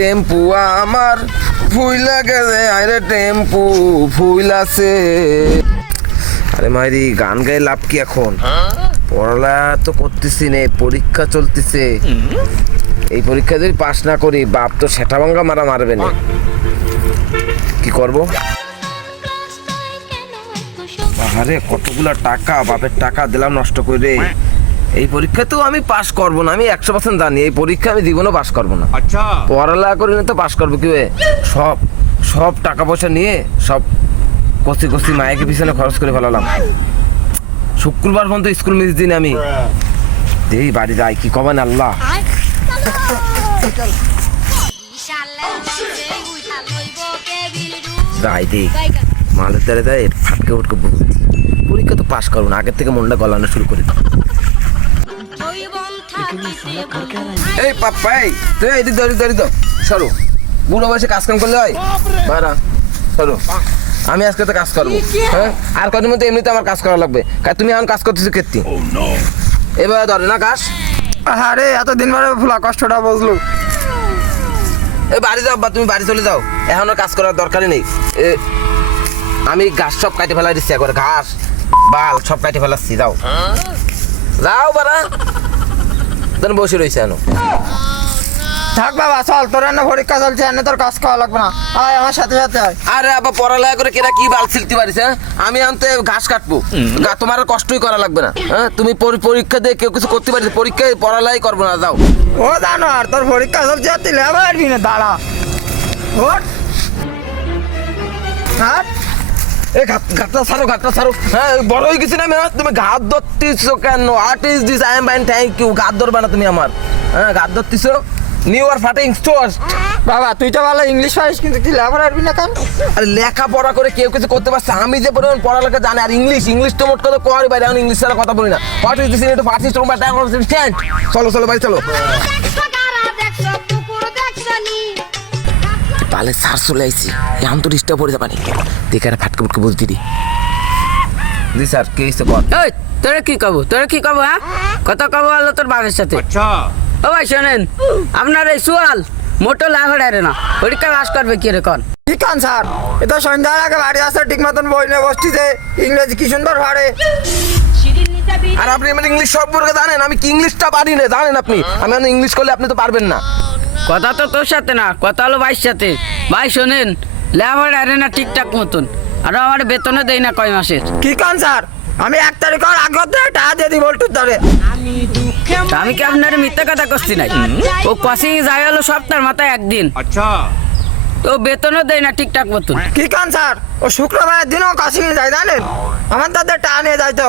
টেম্পু আমার ফুইলা গেছে, আরে টেম্পু ফুইলাছে আরে মাইরি, গান গায়ে লাভ কি এখন? পড়ালা তো করতেছি নে, পরীক্ষা চলতেছে। এই পরীক্ষা যদি পাশ না করি, বাপ তো সেটা ভাঙ্গা মারা মারবে না। কি করব? আরে কতগুলা টাকা, বাপের টাকা দিলাম নষ্ট করে। এই পরীক্ষা তো আমি পাস করব না আমি একশো পার্সেন্ট জানি এই পরীক্ষা আমি জীবনে পাস করব না। আচ্ছা। পড়ালেখা করি না তো পাস করব কি সব সব টাকা পয়সা নিয়ে সব কষি কষি মায়ের পিছনে খরচ করে ফেলালাম। শুক্রবার পর্যন্ত স্কুল মিস দিন আমি। এই বাড়ি যাই কি কবেন আল্লাহ? যাই মালের দাঁড়িয়ে দেয় ফাটকে উঠকে পরীক্ষা তো পাস করব না আগের থেকে মনটা গলানো শুরু করে এই পাপ্পা এই তুই এদিক ধরি ধরি তো সরো। বুড়ো বয়সে কাজ কাম করলে হয়? বারা সরো। আমি আজকে তো কাজ করব। হ্যাঁ? আর কদিন মধ্যে এমনিতে আমার কাজ করা লাগবে। তুমি এখন কাজ করতেছো কেত্তি এবার ধরে না কাজ? আরে এতদিন পরে ফুলা কষ্টটা বুঝলো। এই বাড়ি যাও বা তুমি বাড়ি চলে যাও। এখন কাজ করার দরকারই নেই। আমি ঘাস সব কাটে ফেলাই দিচ্ছি একবার ঘাস বাল সব কাটে ফেলাচ্ছি যাও। যাও বারা তখন বসে রয়েছে এখন থাক বাবা চল তোর এনে পরীক্ষা চলছে এনে তোর কাজ করা লাগবে না। আয় আমার সাথে সাথে আয়। আরে আবার পড়ালেখা করে কেরা কি বাল ছিলতে পারিস হ্যাঁ? আমি আনতে ঘাস কাটবো। তোমার কষ্টই করা লাগবে না হ্যাঁ? তুমি পরি- পরীক্ষা দিয়ে কেউ কিছু করতে পারিস পরীক্ষায় পড়ালেখাই করব না যাও। ও জানো আর তোর পরীক্ষা চলছে আর তুই লেবার দাঁড়া। ওঠ। হাট। ঘাট ঘাটটা ছাড়ো ঘাটটা ছাড়ো হ্যাঁ বড় হয়ে গেছি না আমি? হ্যাঁ? তুমি ঘাত ধরতেছো কেন? What is this I am fine thank you ঘাত ধরবে না তুমি আমার। হ্যাঁ ঘাত ধরতেছো। নিউ আর ফাটিং স্টোর্স বাবা তুই তো ভালো ইংলিশ পারিস কিন্তু তুই লেবার আসবি না কেন? আর লেখাপড়া করে কেউ কিছু করতে পারছে আমি যে পরিমাণ পড়ালেখা জানি আর ইংলিশ ইংলিশ তো মোট কথা করি বাইরে এখন ইংলিশ ছাড়া কথা বলি না। What is this in first store but stand চলো চলো বাড়ি চলো। পালে সার চলে আইসি এখন তো ডিস্টার্ব করে যাবানি দেখে আর ফাটকে ফুটকে বলতে দি জি স্যার কে এসে কর এই তোরা কি কব? তোরা কি কব হ্যাঁ কত কব আলো তোর বাবার সাথে? আচ্ছা। ও ভাই শোনেন। আপনার এই সুয়াল মোটো লাভড়া রে না। ওইটা বাস করবে কি রে কন? কি কান স্যার? এ তো সন্ধ্যার আগে বাড়ি আসতে ঠিক মতন বই নিয়ে বসছিছে ইংরেজি কি সুন্দর পড়ে আর আপনি আমার ইংলিশ সম্পর্কে জানেন আমি কি ইংলিশটা পারি না জানেন আপনি? আমি মানে ইংলিশ করলে আপনি তো পারবেন না। কথা তো তোর সাথে না কথা হলো ভাইয়ের সাথে। ভাই শোনেন লেবার আরে না ঠিকঠাক মতন। আর আমার বেতনও দেয় না কয় মাসের। কি কান স্যার? আমি এক তারিখ আর আগত টাকা দিয়ে দিব একটু ধরে। আমি কি আপনার মিথ্যা কথা করছি নাই ও কোচিং যায় হলো সপ্তাহের মাথায় একদিন। আচ্ছা। তো বেতনও দেয় না ঠিকঠাক মতন। কি কান স্যার? ও শুক্রবারের দিনও কাশি যায় জানেন? আমার তাদের টাকা নিয়ে যাইতে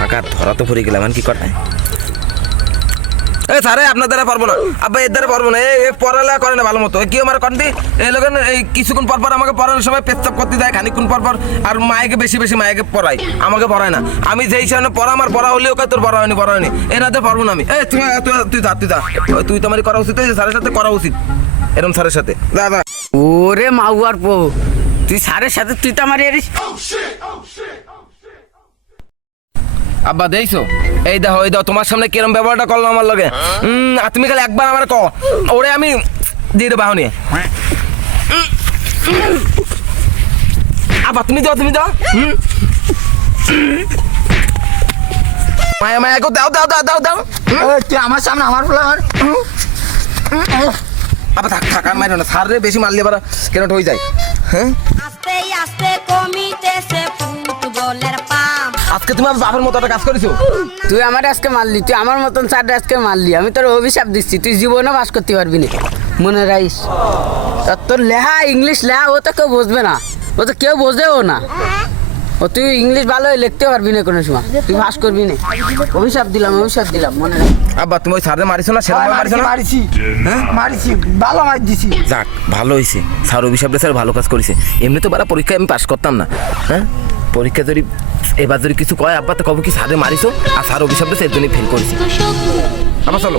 টাকা ধরা তো পুরি গেলাম কি কথা এই স্যারে আপনার দ্বারা পারব না। আব্বা এর দ্বারা পারব না। এই এ পড়ালেখা করে না ভালো মতো। এ কি আমার কন্টি এই লোকের এই কিছুক্ষণ পর পর আমাকে পড়ানোর সময় পেচ্ছাপ করতে দেয় খানিক্ষণ পর পর আর মায়েকে বেশি বেশি মায়েকে পড়াই আমাকে পড়ায় না। আমি যেই সামনে পড়া আমার পড়া হলেও ওকে তোর পড়া হয়নি পড়া হয়নি। এনাতে পারব না আমি। এই তুই তুই তুই যা তুই যা। ওই তুই তো আমার করা উচিত স্যারের সাথে করা উচিত। এরকম স্যারের সাথে। যা যা। ওরে মাউয়ার পো তুই স্যারের সাথে তুই তো আমার এরিস। আব্বা দেইছো এই দেখো এই দেখো তোমার সামনে কিরম ব্যবহারটা করল আমার লগে। উম, আর তুমি খালি একবার আমার ক ওরে আমি দিয়ে দেবো বাহনি আবার তুমি দাও তুমি দাও? মায়া মায়া গো দাও দাও দাও দাও দাও। তুই আমার সামনে আমার ফুলা আমার। আবার থাক থাক আর না। সার রে বেশি মারলে কেন হয়ে যায়? হ্যাঁ? আস্তে আস্তে কমিতেছে ফুটবলের পাম আজকে তুমি আমার বাবার মতো একটা কাজ করেছ। তুই আমার আজকে মারলি তুই আমার মতন স্যার আজকে মারলি আমি তোর অভিশাপ দিচ্ছি তুই জীবনও বাস করতে পারবি না। মনে রাখিস? তা তোর লেহা ইংলিশ লেহা ও তো কেউ বুঝবে না। ও তো কেউ বোঝেও না। ও তুই ইংলিশ ভালো লিখতে পারবি না কোনো সময়। তুই ভাস করবি না। অভিশাপ দিলাম অভিশাপ দিলাম মনে রাখ আব্বা তুমি ওই সারে মারিছো না? সেরকম মারিছো না? মারিছি মারিছি। ভালো মার দিছি। যাক ভালো হয়েছে স্যার অভিশাপ স্যার ভালো কাজ করেছে। এমনি তো বারা পরীক্ষায় আমি পাস করতাম না। হ্যাঁ? পরীক্ষা যদি এবার যদি কিছু কয় আব্বা তো কবে কি সারে মারিস আর সার অভিশাপ সে জন্যই ফেল করেছি। আবার চলো।